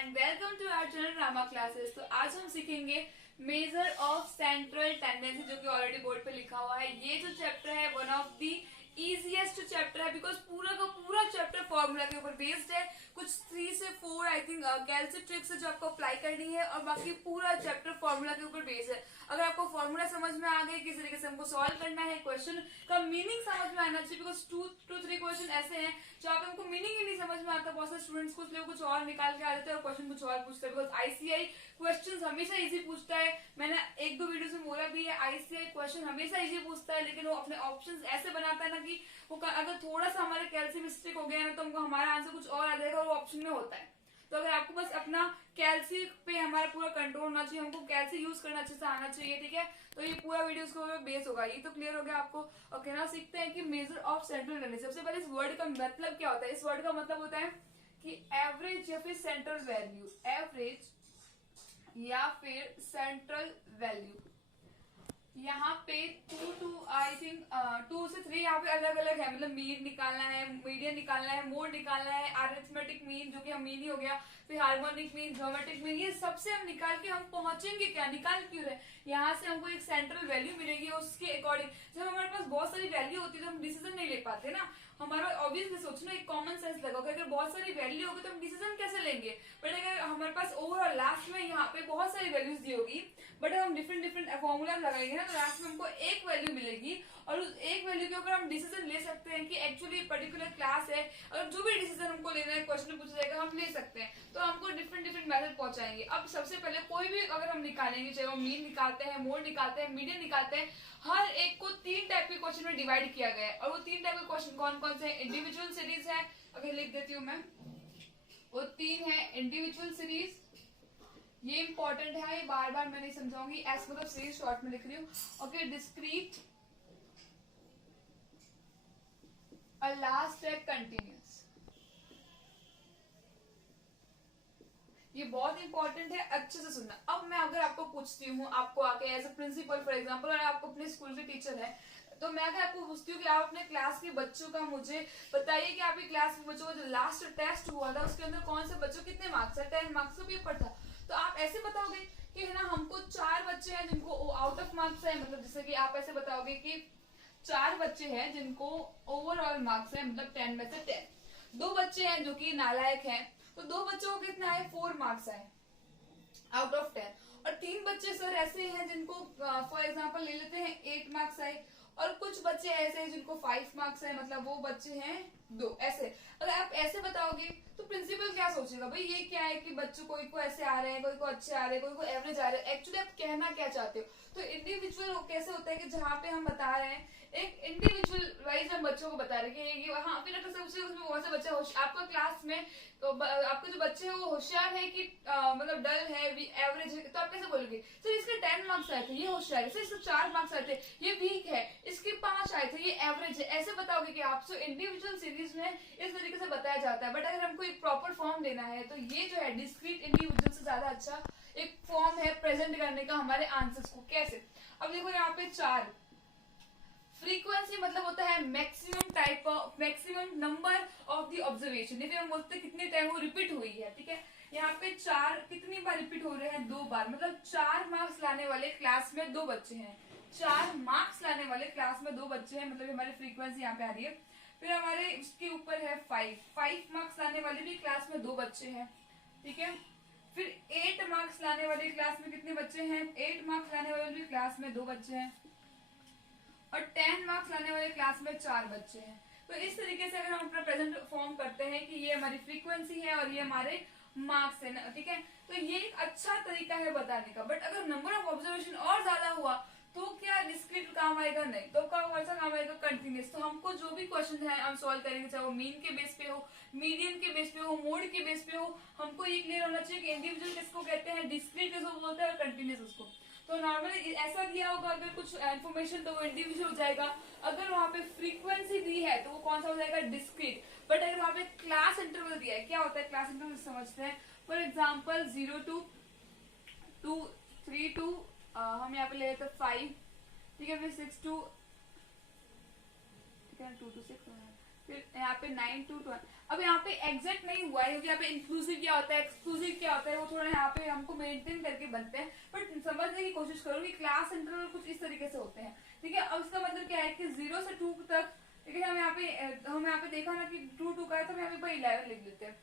And welcome to our channel drama classes. तो आज हम सीखेंगे मेजर ऑफ सेंट्रल टेंडेंसी, जो कि ऑलरेडी बोर्ड पे लिखा हुआ है। ये जो चैप्टर है one of the easiest chapter है, बिकॉज पूरा का पूरा चैप्टर फॉर्मूला के ऊपर बेस्ड है। कुछ 3 से 4 आई थिंक कैलसी ट्रिक्स है जो आपको अप्लाई करनी है, और बाकी पूरा चैप्टर फॉर्मूला के ऊपर बेस्ड है। अगर आपको फॉर्मूला समझ में आ गए, किस तरीके से हमको सॉल्व करना है, क्वेश्चन का मीनिंग समझ में आना चाहिए, बिकॉज 2-3 क्वेश्चन ऐसे हैं जहाँ पे हमको मीनिंग ही नहीं समझ में आता। बहुत सारे स्टूडेंट्स कुछ और निकाल के आ जाते हैं और क्वेश्चन कुछ और पूछते हैं, बिकॉज आईसीआई क्वेश्चन हमेशा इजी पूछता है। मैंने 1-2 वीडियो में बोला भी है, आईसीआई क्वेश्चन हमेशा इजी पूछता है, लेकिन वो अपने ऑप्शन ऐसे बनाता है ना कि वो अगर थोड़ा सा हमारे कैल्सी मिस्टेक हो गया ना, तो हमको हमारा आंसर कुछ और आ जाएगा और वो ऑप्शन में होता है। तो अगर आपको बस अपना कैल्सी पे हमारा पूरा कंट्रोल होना चाहिए, हमको कैल्सी यूज करना अच्छे से आना चाहिए, ठीक है। तो ये पूरा वीडियो इसको बेस होगा। ये तो क्लियर हो गया आपको। और कहना सीखते हैं कि मेजर ऑफ सेंट्रल टेंडेंसी। सबसे पहले इस वर्ड का मतलब क्या होता है। इस वर्ड का मतलब होता है कि एवरेज या फिर सेंट्रल वैल्यू, एवरेज या फिर सेंट्रल वैल्यू। यहाँ पे 2 से 3 यहाँ पे अलग अलग है, मतलब मीन निकालना है, मीडियन निकालना है, मोड निकालना है, अरिथमेटिक मीन जो कि हम मीन ही हो गया, फिर हार्मोनिक मीन, ज्योमेट्रिक मीन। ये सबसे हम निकाल के हम पहुंचेंगे क्या, निकाल क्यों रहे, यहाँ से हमको एक सेंट्रल वैल्यू मिलेगी। उसके अकॉर्डिंग जब हमारे पास बहुत सारी वैल्यू होती है तो हम डिसीजन नहीं ले पाते ना। हमारा ऑब्वियसली सोचना एक कॉमन सेंस लगाओगे, अगर बहुत सारी वैल्यू होगी तो हम डिसीजन कैसे लेंगे। बट अगर हमारे पास ओवरऑल लास्ट में यहाँ पे बहुत सारी वैल्यूज दी होगी, बट अगर हम डिफरेंट फॉर्मूला लगाएंगे ना, तो लास्ट में हमको एक वैल्यू मिलेगी, और उस एक वैल्यू के ऊपर हम डिसीजन ले सकते हैं कि एक्चुअली पर्टिकुलर क्लास है। अगर जो भी डिसीजन हमको लेना है, क्वेश्चन पूछा जाएगा, हम ले सकते हैं। तो हमको डिफरेंट मेथड पहुंचाएंगे। अब सबसे पहले कोई भी अगर हम निकालेंगे, चाहे वो मीन निकालते हैं, मोड निकालते हैं, मीडियन निकालते हैं, हर एक को 3 टाइप के क्वेश्चन में डिवाइड किया गया है। और वो 3 टाइप के क्वेश्चन कौन कौन से हैं। इंडिविजुअल सीरीज है, अगर लिख देती हूँ मैं, वो 3 है। इंडिविजुअल सीरीज, ये इंपॉर्टेंट है, ये बार बार मैं नहीं समझाऊंगी, एस मतलब सीरीज शॉर्ट में लिख रही हूँ। ओके, डिस्क्रीट, और लास्ट है कंटिन्यूस। ये बहुत इंपॉर्टेंट है, अच्छे से सुनना। अब मैं अगर आपको पूछती हूँ, आपको आके as a principal for example, और आपको अपने स्कूल के टीचर है, तो मैं अगर आपको पूछती हूँ कि आप अपने क्लास के बच्चों का मुझे बताइए कि आपकी क्लास के बच्चों का जो लास्ट टेस्ट हुआ था उसके अंदर कौन से बच्चों कितने मार्क्स है, 10 मार्क्स का पेपर था, तो आप ऐसे बताओगे कि है ना, हमको 4 बच्चे हैं जिनको आउट ऑफ मार्क्स है, मतलब जैसे कि आप ऐसे बताओगे कि 4 बच्चे हैं जिनको ओवरऑल मार्क्स है, मतलब 10 में से 10। 2 बच्चे हैं जो कि नालायक हैं, तो 2 बच्चों को कितना है, 4 मार्क्स है आउट ऑफ 10। और 3 बच्चे सर ऐसे हैं जिनको फॉर एग्जांपल ले लेते हैं 8 मार्क्स आए, और कुछ बच्चे ऐसे हैं जिनको 5 मार्क्स है, मतलब वो बच्चे हैं 2। ऐसे अगर आप ऐसे बताओगे तो प्रिंसिपल क्या सोचेगा, भाई ये क्या है कि बच्चों कोई को ऐसे आ रहे हैं, कोई को अच्छे आ रहे हैं, कोई को एवरेज आ रहे हैं। एक्चुअली आप कहना क्या चाहते हो। तो इंडिविजुअल कैसे होता है कि जहाँ पे हम बता रहे हैं एक इंडिविजुअल वाइज हम बच्चों को बता रहे हैं कि हाँ, फिर अगर सबसे उसमें बहुत से बच्चे आपका क्लास में, तो आपके जो बच्चे हैं वो होशियार है कि मतलब डल है, एवरेज है, तो आप कैसे बोलोगे सर इसके 10 मार्क्स आए थे, ये होशियार है, सर इसके 4 मार्क्स आए थे, ये वीक है, इसके 5 आए थे, ये एवरेज है, ऐसे बताओगे कि आप। सो इंडिविजुअल सीरीज में इस तरीके से बताया जाता है। बट अगर हमको एक प्रॉपर फॉर्म देना है, तो ये जो है डिस्क्रीट इंडिविजुअल से ज्यादा अच्छा एक फॉर्म है प्रेजेंट करने का हमारे आंसर्स को। कैसे, अब देखो यहाँ पे 4 फ्रीक्वेंसी मतलब होता है maximum type of, maximum number of the observation, फिर हम बोलते हैं कितने टाइम वो रिपीट हुई है, ठीक है। यहाँ पे 4 कितनी बार रिपीट हो रहे हैं, 2 बार, मतलब 4 मार्क्स लाने वाले क्लास में 2 बच्चे हैं। 4 मार्क्स लाने वाले क्लास में 2 बच्चे हैं, मतलब हमारी फ्रीक्वेंसी यहाँ पे आ रही है। फिर हमारे इसके ऊपर है 5 मार्क्स लाने वाले भी क्लास में 2 बच्चे हैं, ठीक है। फिर 8 मार्क्स लाने वाले क्लास में कितने बच्चे हैं, 8 मार्क्स लाने वाले भी क्लास में 2 बच्चे हैं, और 10 मार्क्स लाने वाले क्लास में 4 बच्चे हैं। तो इस तरीके से अगर हम अपना प्रेजेंट फॉर्म करते हैं कि ये हमारी फ्रीक्वेंसी है और ये हमारे मार्क्स है ना, ठीक है। तो ये एक अच्छा तरीका है बताने का। बट अगर नंबर ऑफ ऑब्जर्वेशन और ज्यादा हुआ तो क्या डिस्क्रीट काम आएगा, नहीं, तो कौन सा काम आएगा, कंटिन्यूस। तो हमको जो भी क्वेश्चन है हम सॉल्व करेंगे, चाहे वो मीन के बेस पे हो, मीडियन के बेस पे हो, मोड के बेस पे हो, हमको ये क्लियर होना चाहिए कि इंडिविजुअल किसको कहते हैं, डिस्क्रीट किसको बोलते हैं, और कंटिन्यूस उसको। तो नॉर्मली ऐसा दिया होगा अगर कुछ इन्फॉर्मेशन, तो वो इंडिविजुअल हो जाएगा। अगर वहाँ पे फ्रीक्वेंसी दी है तो वो कौन सा हो जाएगा, डिस्क्रीट। बट अगर वहाँ पे क्लास इंटरवल दिया है, क्या होता है क्लास इंटरवल समझते हैं। फॉर एग्जाम्पल 0 to 2, 3 to हम यहाँ पे ले लेते हैं 5, ठीक है, फिर 6 to, ठीक है, 2 to 6, फिर यहाँ पे 9 to 12। अब यहाँ पे एग्जैक्ट नहीं हुआ है क्योंकि यहाँ पे इंक्लूसिव क्या होता है, एक्सक्लूसिव क्या होता है, वो थोड़ा यहाँ पे हमको मेंटेन करके बनते हैं। बट समझने की कोशिश करो कि क्लास इंटरवल कुछ इस तरीके से होते हैं, ठीक है। अब इसका मतलब क्या है कि 0 से 2 तक, लेकिन हम यहाँ पे देखा ना कि 2 का है तो हम यहाँ पे 11 लिख लेते हैं।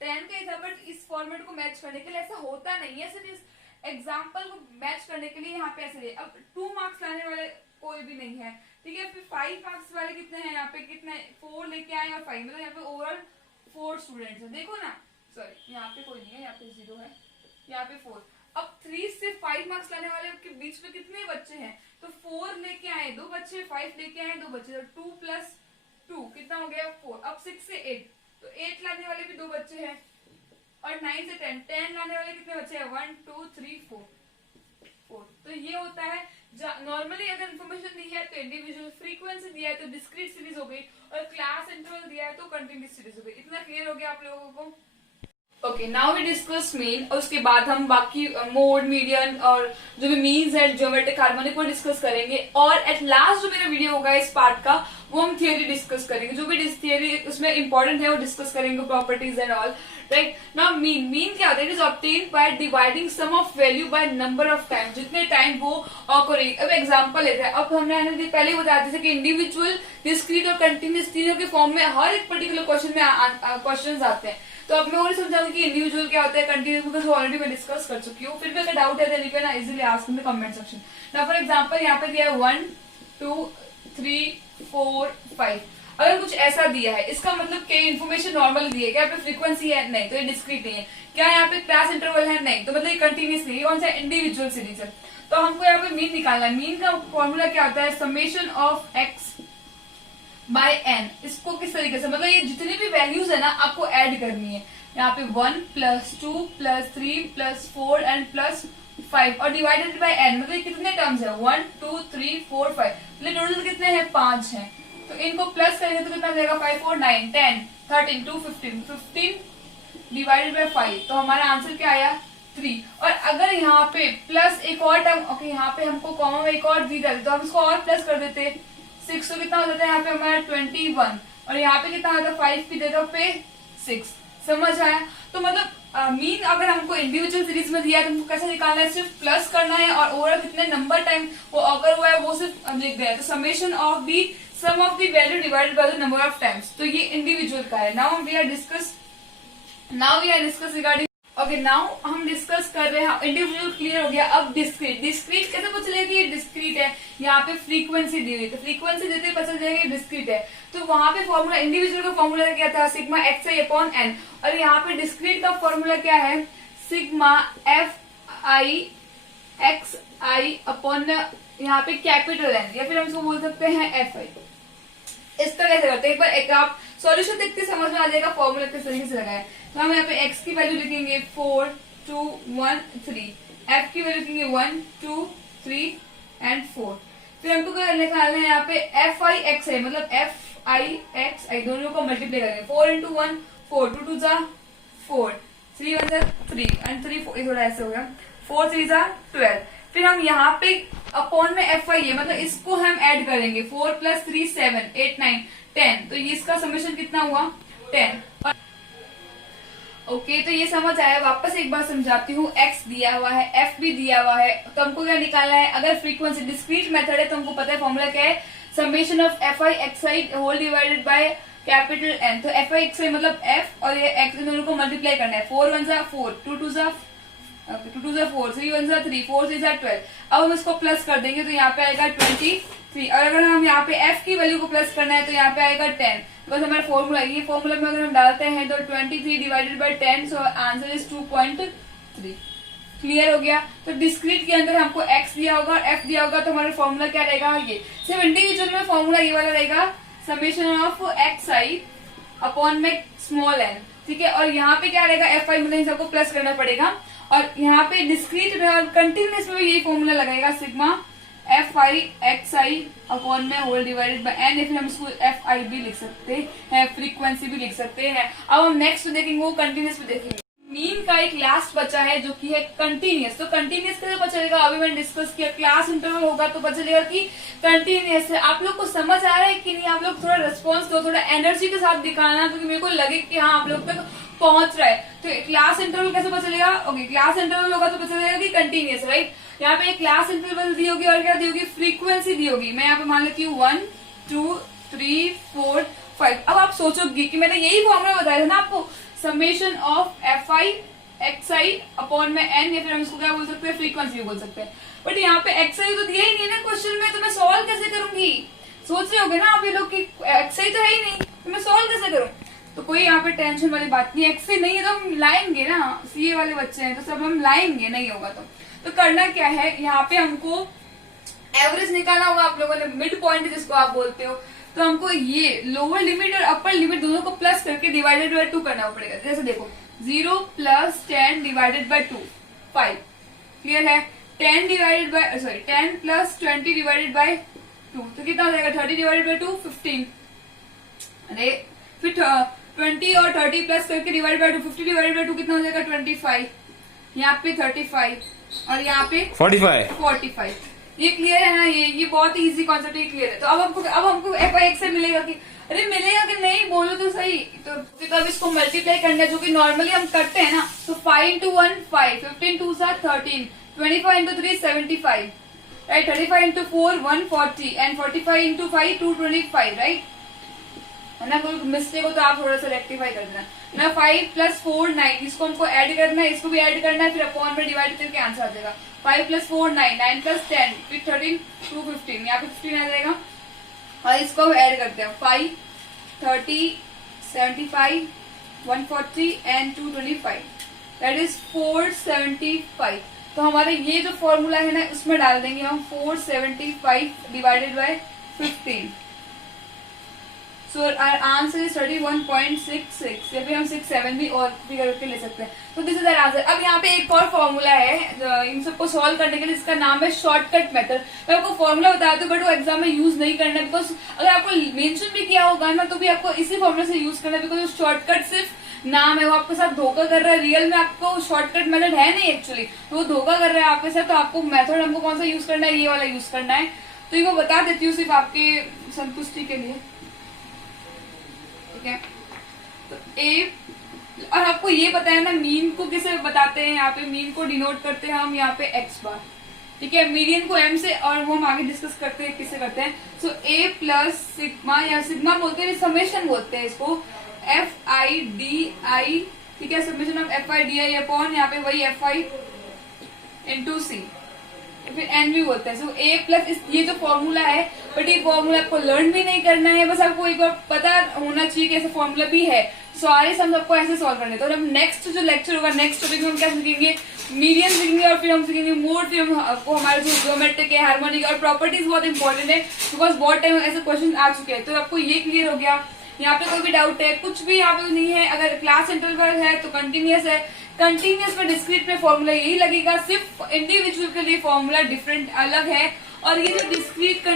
10 का था, बट इस फॉर्मेट को मैच करने के लिए ऐसा होता नहीं है, सिर्फ इस एग्जाम्पल को मैच करने के लिए यहाँ पे ऐसे। अब 2 मार्क्स लाने वाले कोई भी नहीं है, ठीक है। फिर 5 मार्क्स वाले कितने हैं यहाँ पे, कितने 4 लेके आए और 5, मतलब यहाँ पे ओवरऑल 4 स्टूडेंट्स हैं। देखो ना, सॉरी यहाँ पे कोई नहीं है, यहाँ पे 0 है, यहाँ पे 4। अब 3 से 5 मार्क्स लाने वाले के बीच में कितने बच्चे हैं, तो 4 लेके आए 2 बच्चे, 5 लेके आए 2 बच्चे, तो 2 + 2 कितना हो गया 4। अब 6 से 8, तो 8 लाने वाले भी 2 बच्चे हैं, और 9 से 10 लाने वाले कितने बच्चे हैं, 1 2 3 4। तो ये होता है नॉर्मली अगर इन्फॉर्मेशन दी है तो इंडिविजुअल, फ्रीक्वेंसी दिया है तो डिस्क्रीट सीरीज हो गई, और क्लास इंटरवल दिया है तो कंटिन्यूअस सीरीज हो गई। इतना क्लियर हो गया आप लोगों को? Okay, now we discuss mean, और उसके बाद हम बाकी मोड, मीडियन और जो भी मीन्स है, ज्योमेट्रिक हार्मोनिक को डिस्कस करेंगे। और एट लास्ट जो मेरा वीडियो होगा इस पार्ट का, वो हम थियरी डिस्कस करेंगे, जो भी थियरी उसमें इंपॉर्टेंट है वो डिस्कस करेंगे, properties and all, right. Now mean क्या होता है, it is obtained by dividing sum of value by number of time, जितने टाइम वो ऑकरिंग। अब एग्जांपल लेते हैं। अब हमने पहले ही बता दिया कि इंडिविजुअल, डिस्क्रीट और कंटिन्यूअस तीनों के फॉर्म में हर एक पर्टिकुलर क्वेश्चन में क्वेश्चन आते हैं। तो अब मैं और समझाऊंगी कि इंडिविजुअल क्या होता है, कंटिन्यूअस, बिकॉज ऑलरेडी मैं डिस्कस कर चुकी हूँ। फिर भी अगर डाउट है तो you can easily ask in the comment section. Now for example यहाँ पे दिया है 1 2 3 4 5। अगर कुछ ऐसा दिया है, इसका मतलब क्या इन्फॉर्मेशन नॉर्मल दी है, क्या यहाँ पे फ्रीक्वेंसी है, नहीं, तो ये डिस्क्रीट नहीं है। क्या यहाँ पे क्लास इंटरवल है, नहीं, तो मतलब ये कंटिन्यूअस नहीं है, कौन सा इंडिविजुअल सीरीज है। तो हमको यहाँ पे मीन निकालना है। मीन का फॉर्मूला क्या होता है, summation of x by n। इसको किस तरीके से, मतलब ये जितनी भी वैल्यूज है ना आपको ऐड करनी है। यहाँ पे 1 + 2 + 3 + 4 एंड +5, और डिवाइडेड बाय n, मतलब कितने टर्म्स है, 1 2 3 4 5, मतलब टोटल कितने हैं, 5 हैं। तो इनको प्लस करेंगे तो कितना जाएगा, 5 4 9 10 13 2 15, 15 डिवाइडेड बाय 5, तो हमारा आंसर क्या आया, 3। और अगर यहाँ पे प्लस एक और टर्म, ओके, यहाँ पे हमको कॉमन में एक और दी जाती तो हम इसको और प्लस कर देते 6, तो कितना हो जाता है यहाँ पे हमारा 21, और यहाँ पे कितना होता है 5 की जगह पे 6। समझ आया? तो मतलब मीन अगर हमको इंडिविजुअल सीरीज में दिया है तो हमको कैसे निकालना है, सिर्फ प्लस करना है, और ओवरऑल कितने नंबर टाइम वो अगर हुआ है वो सिर्फ लिख दिया है। तो summation of the sum of the value divided by the number of times, तो ये इंडिविजुअल का है। Now we are discuss regarding, okay, now हम डिस्कस कर रहे हैं, इंडिविजुअल क्लियर हो गया। अब डिस्क्रीट कैसे पता चलेगा कि ये डिस्क्रीट है, यहाँ पे फ्रीक्वेंसी दी हुई, तो फ्रीक्वेंसी देते पता चलेगा ये डिस्क्रीट है। तो वहां पे फॉर्मूला, इंडिविजुअल का फॉर्मूला क्या था, सिग्मा xi/n, और यहाँ पे डिस्क्रीट का फॉर्मूला क्या है, सिग्मा fi/xi/, यहाँ पे कैपिटल N, या फिर हम इसको बोल सकते हैं fi। इस तरह से करते हैं, एक बार एक आप सॉल्यूशन देखते समझ में आ जाएगा फॉर्मूला किस तरीके से लगाया है। तो हम यहाँ पे x की वैल्यू लिखेंगे 4 2 1 3, f की वैल्यू लिखेंगे 1 2 3 एंड 4। फिर हमको क्या निकालना है, यहाँ पे fi/xi, मतलब fi/xi दोनों को मल्टीप्लाई करेंगे। 4 × 1 4, 2 2 4, 3 1 3 एंड 3 4, थोड़ा ऐसे हो गया, 4 3 12। फिर हम यहाँ पे अपॉन में fi है, मतलब इसको हम ऐड करेंगे, 4 + 3 7 8 9 10, तो ये इसका समेशन कितना हुआ, 10। ओके, तो ये समझ आया। वापस एक बार समझाती हूँ, x दिया हुआ है, f भी दिया हुआ है, तो हमको क्या निकालना है, अगर फ्रीक्वेंसी डिस्क्रीट मेथड है तो हमको पता है फॉर्मूला क्या है, summation of fi/xi whole divided by capital N। तो fi/xi मतलब f और ये x दोनों को मल्टीप्लाई करना है, 4 1 4, 2 2 4, 3 1 3, 4 3 12। अब हम इसको प्लस कर देंगे तो यहाँ पे आएगा 23, और अगर हम यहाँ पे f की वैल्यू को प्लस करना है तो यहाँ पे आएगा 10। बस हमारा फॉर्मूला, ये फॉर्मूला में अगर हम डालते हैं तो 23 divided by 10, so answer is 2.3। Clear हो गया? तो डिस्क्रीट के अंदर हमको x दिया होगा और f दिया होगा, तो हमारा फॉर्मूला क्या रहेगा, ये। सिर्फ इंडिविजुअल में फॉर्मूला ये वाला रहेगा, समेशन ऑफ xi अपॉन में स्मॉल n, ठीक है। और यहाँ पे क्या रहेगा, fi, मतलब इन सबको प्लस करना पड़ेगा। और यहाँ पे डिस्क्रीट में और कंटिन्यूअस में भी यही फॉर्मूला लगेगा, सिग्मा fi/xi अपॉन में होल डिवाइडेड बाय n, या फिर हम इसको fi भी लिख सकते हैं, फ्रीक्वेंसी भी लिख सकते हैं। अब हम नेक्स्ट देखेंगे वो कंटिन्यूअस भी देखेंगे। मीन का एक लास्ट बचा है जो कि है कंटिन्यूस। तो कंटिन्यूस कैसे पता चलेगा, अभी मैंने डिस्कस किया, क्लास इंटरवल होगा तो पता चलेगा कि कंटिन्यूस है। आप लोग को समझ आ रहा है कि नहीं? आप लोग थोड़ा रिस्पॉन्स दो, थोड़ा एनर्जी के साथ दिखाना, क्योंकि मेरे को लगे कि हाँ आप लोग तक पहुंच रहा है। तो क्लास इंटरवल कैसे पता चलेगा? ओके, क्लास इंटरवल होगा तो पता चलेगा कि कंटिन्यूस, राइट। यहाँ पे एक क्लास इंटरवल दी होगी और क्या दी होगी? फ्रीक्वेंसी दी होगी। मैं यहाँ पे मान लेती हूँ 1 2 3 4 5। अब आप सोचोगे कि मैंने यही फॉर्मूला बताया था ना आपको, summation of F I x I upon में एन, या फिर हम इसको क्या बोल सकते हैं? फ्रीक्वेंसी भी बोल सकते हैं। बट यहाँ पे एक्स आई तो दिया ही नहीं है ना क्वेश्चन में, तो मैं सॉल्व कैसे करूंगी? सोच रहे होगे ना आप ये लोग कि एक्स आई तो है ही नहीं, तो मैं सॉल्व कैसे करूं? तो कोई यहाँ पे टेंशन वाली बात नहीं, एक्स आई नहीं है तो हम लाएंगे ना, सीए वाले बच्चे हैं तो सब हम लाएंगे, नहीं होगा तो करना क्या है, यहाँ पे हमको एवरेज निकालना होगा। आप लोगों ने मिड पॉइंट जिसको आप बोलते हो, तो हमको ये लोअर लिमिट और अपर लिमिट दोनों को प्लस करके डिवाइडेड बाय 2 करना पड़ेगा। जैसे देखो 0 + 10 डिवाइडेड बाय 2 5, क्लियर है। 10 डिवाइडेड बाय 10 + 20 डिवाइडेड बाय 2 तो कितना हो जाएगा? 30 डिवाइडेड बाय 2 15। अरे फिर 20 और 30 प्लस करके डिवाइड बाय 2, 50 डिवाइडेड बाय 2 कितना हो जाएगा? 25। यहाँ पे 35 और यहाँ पे 45। ये क्लियर है ना? ये बहुत ही इजी कॉन्सेप्ट, ये क्लियर है। तो अब हमको एफ आई एक्स से मिलेगा कि अरे मिलेगा कि नहीं, बोलो तो सही। तो अब इसको मल्टीप्लाई करना है जो कि नॉर्मली हम करते हैं ना। तो 5 × 1 5, 15 × 2 13, 25 × 3 75, राइट। 35 × 4 140 and 45 × 5 225, right. है ना? कोई मिस्टेक हो तो आप थोड़ा सा रेक्टिफाई कर देना ना। 5 + 4 9, इसको हमको ऐड करना है, इसको भी ऐड करना है, फिर अपॉन में डिवाइड करके आंसर आ जाएगा। 5 + 4 9, 9 + 10 फिर 13 2 15, यहाँ पे 15 आ जाएगा। और इसको ऐड करते हैं 5 30 75 140 एंड 225, दैट इज 475। तो हमारे ये जो फॉर्मूला है ना, उसमें डाल देंगे हम 475 divided by 15। So our answer is 31.66, या फिर हम 67 भी और भी करके ले सकते हैं। तो दिस इज आवर आंसर। अब यहाँ पे एक और फॉर्मूला है इन सबको सॉल्व करने के लिए, इसका नाम है शॉर्टकट मेथड। मैं आपको फॉर्मूला बताती हूँ, बट वो एग्जाम में यूज नहीं करना है, बिकॉज अगर आपको मेंशन भी किया होगा ना तो भी आपको इसी फॉर्मूला से यूज करना है, बिकॉज शॉर्टकट सिर्फ नाम है, वो आपके साथ धोखा कर रहा है। रियल में आपको शॉर्टकट मेथड है नहीं एक्चुअली, तो वो धोखा कर रहा है आपके साथ। तो आपको मेथड हमको कौन सा यूज करना है? ये वाला यूज करना है। तो ये मैं बता देती हूँ सिर्फ आपके संतुष्टि के लिए, ठीक है। तो ए, और आपको ये पता है ना मीन को किसे बताते हैं? यहाँ पे मीन को डिनोट करते हैं हम यहाँ पे एक्स बार, ठीक है। मीडियन को एम से, और वो हम आगे डिस्कस करते हैं किससे करते हैं। सो ए प्लस सिग्मा, या सिग्मा बोलते हैं, समेशन बोलते हैं इसको, FIDI, ठीक है। समेशन ऑफ FIDI अपॉन यहाँ पे वही FI इंटू सी, फिर एन भी बोलते हैं। सो ए प्लस, ये जो फॉर्मूला है, बट ये फॉर्मूला आपको लर्न भी नहीं करना है, बस आपको एक बार पता होना चाहिए कि ऐसा फॉर्मूला भी है। सारे सम आपको ऐसे सॉल्व करने। तो हम नेक्स्ट जो लेक्चर होगा, नेक्स्ट टॉपिक में हम क्या सीखेंगे? मीडियन सीखेंगे, और फिर हम सीखेंगे मोड, फिर हमको हमारे जो ज्योमेट्रिक है, हार्मोनिक और प्रॉपर्टीज बहुत इंपॉर्टेंट है, बिकॉज बहुत टाइम ऐसे क्वेश्चन आ चुके हैं। तो आपको ये क्लियर हो गया। यहाँ पे कोई भी डाउट है? कुछ भी यहाँ पे नहीं है। अगर क्लास इंटरवल है तो कंटिन्यूस है, कंटिन्यूस में डिस्क्रीट में फॉर्मूला यही लगेगा, सिर्फ इंडिविजुअल के लिए फॉर्मूला डिफरेंट अलग है। और ये जो डिस्क्रीट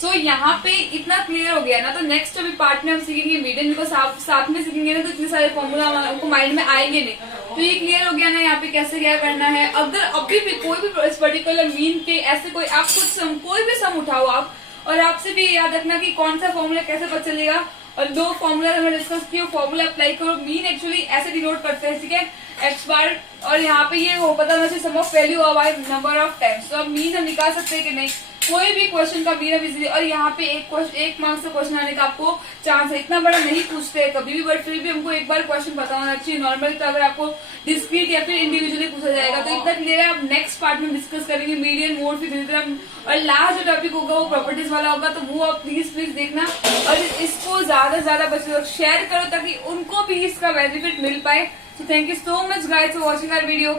सो यहाँ पे इतना क्लियर हो गया ना, तो नेक्स्ट अभी पार्ट में हम सीखेंगे मीडियन को साथ में सीखेंगे ना, तो इतने सारे फॉर्मूला हमको माइंड में आएंगे नहीं। तो ये क्लियर हो गया ना यहाँ पे कैसे क्या करना है। अगर अभी भी कोई भी इस पर्टिकुलर मीन के ऐसे कोई आप कुछ कोई भी सम उठाओ आप, और आपसे भी याद रखना कि कौन सा फॉर्मूला कैसे पता चलेगा। और 2 फॉर्मूला हमने डिस्कस किया, फॉर्मूला अप्लाई करो। मीन एक्चुअली ऐसे डिनोट करते हैं, ठीक है, एक्स बार, और यहाँ पे ये हो पता होना sum of value of number of times. तो अब मीन हम निकाल सकते हैं कि नहीं, कोई भी क्वेश्चन का मीन इजीली। और यहाँ पे एक मार्क्स से क्वेश्चन आने का आपको चांस है, इतना बड़ा नहीं पूछते हैं कभी भी, बट फिर भी हमको एक बार क्वेश्चन पता होना चाहिए नॉर्मली। तो अगर आपको डिस्क्रीट या फिर इंडिविजुअली पूछा जाएगा, तो इतना क्लियर है। आप नेक्स्ट पार्ट में डिस्कस करेंगे मीडियन, मोड, फिर धीरे और लास्ट जो टॉपिक होगा वो प्रॉपर्टीज वाला होगा। तो वो आप प्लीज देखना, और इसको ज्यादा से ज्यादा बच्चों तक शेयर करो ताकि उनको भी इसका बेनिफिट मिल पाए। So thank you so much guys for watching our video.